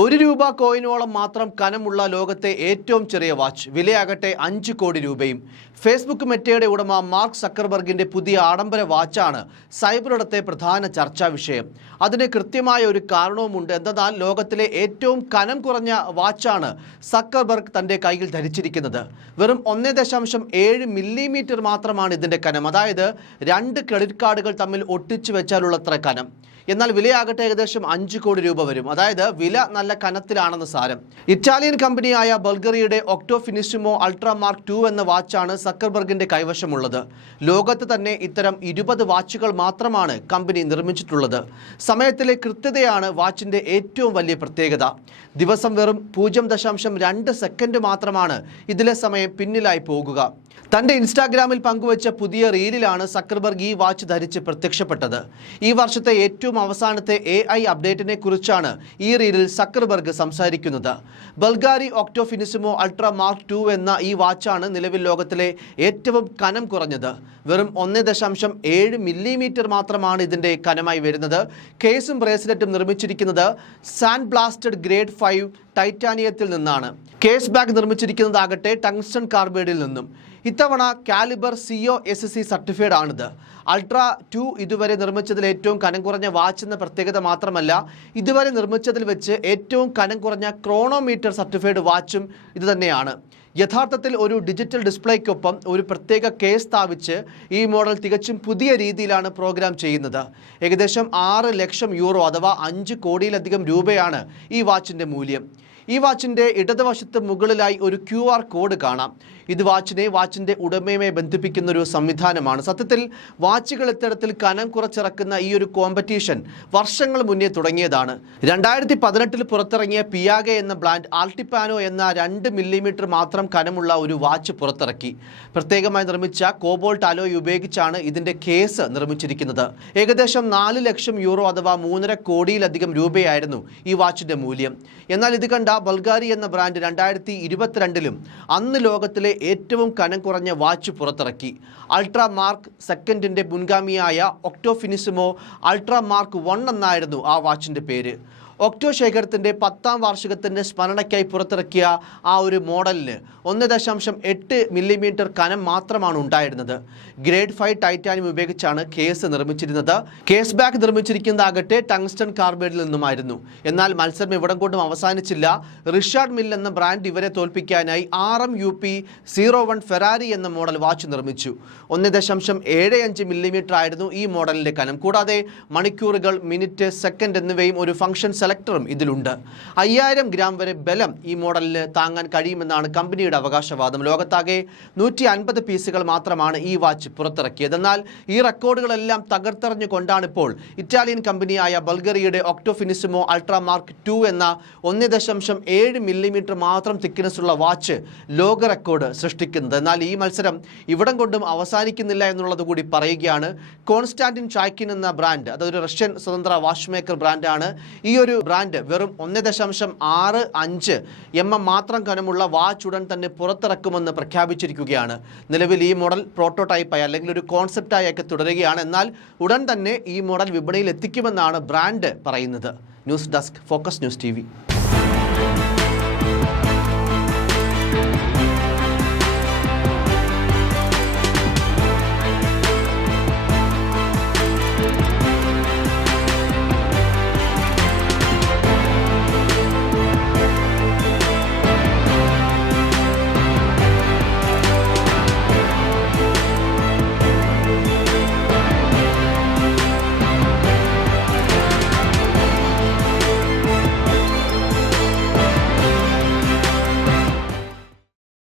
1 രൂപ കോയിനോളം മാത്രം കനമുള്ള ലോകത്തെ ഏറ്റവും ചെറിയ വാച്ച്, വിലയാകട്ടെ 5 കോടി രൂപയും. ഫേസ്ബുക്ക് മെറ്റയുടെ ഉടമ മാർക്ക് സക്കർബർഗിന്റെ പുതിയ ആഡംബര വാച്ചാണ് സൈബറിടത്തെ പ്രധാന ചർച്ചാ വിഷയം. അതിന് കൃത്യമായ ഒരു കാരണവുമുണ്ട്. എന്തെന്നാൽ ലോകത്തിലെ ഏറ്റവും കനം കുറഞ്ഞ വാച്ചാണ് സക്കർബർഗ് തന്റെ കയ്യിൽ ധരിച്ചിരിക്കുന്നത്. വെറും 1.7 മില്ലിമീറ്റർ മാത്രമാണ് ഇതിന്റെ കനം. അതായത് 2 ക്രെഡിറ്റ് കാർഡുകൾ തമ്മിൽ ഒട്ടിച്ചു വെച്ചാലുള്ളത്ര കനം. എന്നാൽ വിലയാകട്ടെ ഏകദേശം 5 കോടി രൂപ വരും. അതായത് വില നല്ല കനത്തിലാണെന്ന് സാരം. ഇറ്റാലിയൻ കമ്പനിയായ ബൾഗറിയുടെ ഒക്ടോ ഫിനിഷിമോ അൾട്രാ മാർക്ക് 2 എന്ന വാച്ചാണ് സക്കർബർഗിന്റെ കൈവശമുള്ളത്. ലോകത്ത് തന്നെ ഇത്തരം 20 വാച്ചുകൾ മാത്രമാണ് കമ്പനി നിർമ്മിച്ചിട്ടുള്ളത്. സമയത്തിലെ കൃത്യതയാണ് വാച്ചിന്റെ ഏറ്റവും വലിയ പ്രത്യേകത. ദിവസം വെറും 0.2 സെക്കൻഡ് മാത്രമാണ് ഇതിലെ സമയം പിന്നിലായി പോകുക. തന്റെ ഇൻസ്റ്റാഗ്രാമിൽ പങ്കുവച്ച പുതിയ റീലിലാണ് സക്കർബർഗ് ഈ വാച്ച് ധരിച്ച് പ്രത്യക്ഷപ്പെട്ടത്. ഈ വർഷത്തെ ഏറ്റവും അവസാനത്തെ AI അപ്ഡേറ്റിനെ കുറിച്ചാണ് ഈ റീലിൽ സക്കർബർഗ് സംസാരിക്കുന്നത്. ബൾഗാരി ഒക്ടോ ഫിനിഷിമോ അൾട്രാ മാർക്ക് 2 എന്ന ഈ വാച്ചാണ് നിലവിൽ ലോകത്തിലെ ഏറ്റവും കനം കുറഞ്ഞത്. വെറും 1.7 മില്ലിമീറ്റർ മാത്രമാണ് ഇതിന്റെ കനമായി വരുന്നത്. കേസും ബ്രേസ്ലെറ്റും നിർമ്മിച്ചിരിക്കുന്നത് സാൻഡ് ബ്ലാസ്റ്റഡ് ഗ്രേഡ് 5 ടൈറ്റാനിയത്തിൽ നിന്നാണ്. കേസ് ബാഗ് നിർമ്മിച്ചിരിക്കുന്നതാകട്ടെ ടങ്സ്റ്റൺ കാർബൈഡിൽ നിന്നും. ഇത്തവണ കാലിബർ COSC സർട്ടിഫൈഡ് ആണിത്. അൾട്രാ 2 ഇതുവരെ നിർമ്മിച്ചതിൽ ഏറ്റവും കനം കുറഞ്ഞ വാച്ച് എന്ന പ്രത്യേകത മാത്രമല്ല, ഇതുവരെ നിർമ്മിച്ചതിൽ വെച്ച് ഏറ്റവും കനം കുറഞ്ഞ ക്രോണോമീറ്റർ സർട്ടിഫൈഡ് വാച്ചും ഇതുതന്നെയാണ്. യഥാർത്ഥത്തിൽ ഒരു ഡിജിറ്റൽ ഡിസ്പ്ലേക്കൊപ്പം ഒരു പ്രത്യേക കേസ് സ്ഥാപിച്ച് ഈ മോഡൽ തികച്ചും പുതിയ രീതിയിലാണ് പ്രോഗ്രാം ചെയ്യുന്നത്. ഏകദേശം 6 ലക്ഷം യൂറോ അഥവാ 5 കോടിയിലധികം രൂപയാണ് ഈ വാച്ചിൻ്റെ മൂല്യം. ഈ വാച്ചിൻ്റെ ഇടതുവശത്ത് മുകളിലായി ഒരു QR കോഡ് കാണാം. ഇത് വാച്ചിൻ്റെ ഉടമയുമായി ബന്ധിപ്പിക്കുന്ന ഒരു സംവിധാനമാണ്. സത്യത്തിൽ വാച്ചുകൾ ഇത്തരത്തിൽ കനം കുറച്ചിറക്കുന്ന ഈ ഒരു കോമ്പറ്റീഷൻ വർഷങ്ങൾ മുന്നേ തുടങ്ങിയതാണ്. 2018 പുറത്തിറങ്ങിയ പിയാഗെ എന്ന ബ്രാൻഡ് ആൾട്ടിപ്പാനോ എന്ന 2 മില്ലിമീറ്റർ മാത്രം കനമുള്ള ഒരു വാച്ച് പുറത്തിറക്കി. പ്രത്യേകമായി നിർമ്മിച്ച കോബോൾട്ട് അലോയ് ഉപയോഗിച്ചാണ് ഇതിൻ്റെ കേസ് നിർമ്മിച്ചിരിക്കുന്നത്. ഏകദേശം 4 ലക്ഷം യൂറോ അഥവാ 3.5 കോടിയിലധികം രൂപയായിരുന്നു ഈ വാച്ചിൻ്റെ മൂല്യം. എന്നാൽ ഇത് കണ്ട ബൾഗാരി എന്ന ബ്രാൻഡ് 2022 അന്ന് ലോകത്തിലെ ഏറ്റവും കനം കുറഞ്ഞ വാച്ച് പുറത്തിറക്കി. അൾട്രാ മാർക്ക് 2 മുൻഗാമിയായ ഒക്ടോ ഫിനിഷിമോ അൾട്രാ മാർക്ക് 1 എന്നായിരുന്നു ആ വാച്ചിൻ്റെ പേര്. ഒക്ടോ ശേഖരത്തിൻ്റെ 10ാം വാർഷികത്തിൻ്റെ സ്മരണയ്ക്കായി പുറത്തിറക്കിയ ആ ഒരു മോഡലിന് 1.8 മില്ലിമീറ്റർ കനം മാത്രമാണ് ഉണ്ടായിരുന്നത്. ഗ്രേഡ് 5 ടൈറ്റാനിയം ഉപയോഗിച്ചാണ് കേസ് നിർമ്മിച്ചിരുന്നത്. കേസ് ബാഗ് നിർമ്മിച്ചിരിക്കുന്നതാകട്ടെ ടങ്സ്റ്റൺ കാർബൈഡിൽ നിന്നുമായിരുന്നു. എന്നാൽ മത്സരം ഇവിടം കൊണ്ടും അവസാനിച്ചില്ല. റിച്ചാർഡ് മിൽ എന്ന ബ്രാൻഡ് ഇവരെ തോൽപ്പിക്കാനായി RMUP 01 ഫെറാരി എന്ന മോഡൽ വാച്ച് നിർമ്മിച്ചു. 1.75 മില്ലിമീറ്റർ ആയിരുന്നു ഈ മോഡലിൻ്റെ കനം. കൂടാതെ മണിക്കൂറുകൾ, മിനിറ്റ്, സെക്കൻഡ് എന്നിവയും ഒരു ഫംഗ്ഷൻ സെലക്ടറും ഇതിലുണ്ട്. 5000 ഗ്രാം വരെ ബലം ഈ മോഡലിന് താങ്ങാൻ കഴിയുമെന്നാണ് കമ്പനിയുടെ അവകാശവാദം. ലോകത്താകെ 150 പീസുകൾ മാത്രമാണ് ഈ വാച്ച് പുറത്തിറക്കിയത്. എന്നാൽ ഈ റെക്കോർഡുകളെല്ലാം തകർത്തെറിഞ്ഞുകൊണ്ടാണ് ഇപ്പോൾ ഇറ്റാലിയൻ കമ്പനിയായ ബൾഗറിയുടെ ഒക്ടോ ഫിനിഷിമോ അൾട്രാ മാർക്ക് 2 എന്ന 1.7 മില്ലിമീറ്റർ മാത്രം തിക്നെസ്സുള്ള വാച്ച് ലോക റെക്കോർഡ് സൃഷ്ടിക്കുന്നത്. എന്നാൽ ഈ മത്സരം ഇവിടം കൊണ്ടും അവസാനിക്കുന്നില്ല എന്നുള്ളത് കൂടി പറയുകയാണ്. കോൺസ്റ്റാന്റിൻ ചായ്ക്കിൻ എന്ന ബ്രാൻഡ്, അതൊരു റഷ്യൻ സ്വതന്ത്ര വാച്ച് മേക്കർ ബ്രാൻഡാണ്. ഈ ഒരു ബ്രാൻഡ് വെറും 1.65 mm മാത്രം കനമുള്ള വാച്ച് ഉടൻ തന്നെ പുറത്തിറക്കുമെന്ന് പ്രഖ്യാപിച്ചിരിക്കുകയാണ്. നിലവിൽ ഈ മോഡൽ പ്രോട്ടോടൈപ്പായി അല്ലെങ്കിൽ ഒരു കോൺസെപ്റ്റായൊക്കെ തുടരുകയാണ്. എന്നാൽ ഉടൻ തന്നെ ഈ മോഡൽ വിപണിയിൽ എത്തിക്കുമെന്നാണ് ബ്രാൻഡ് പറയുന്നത്. News desk, focus news TV.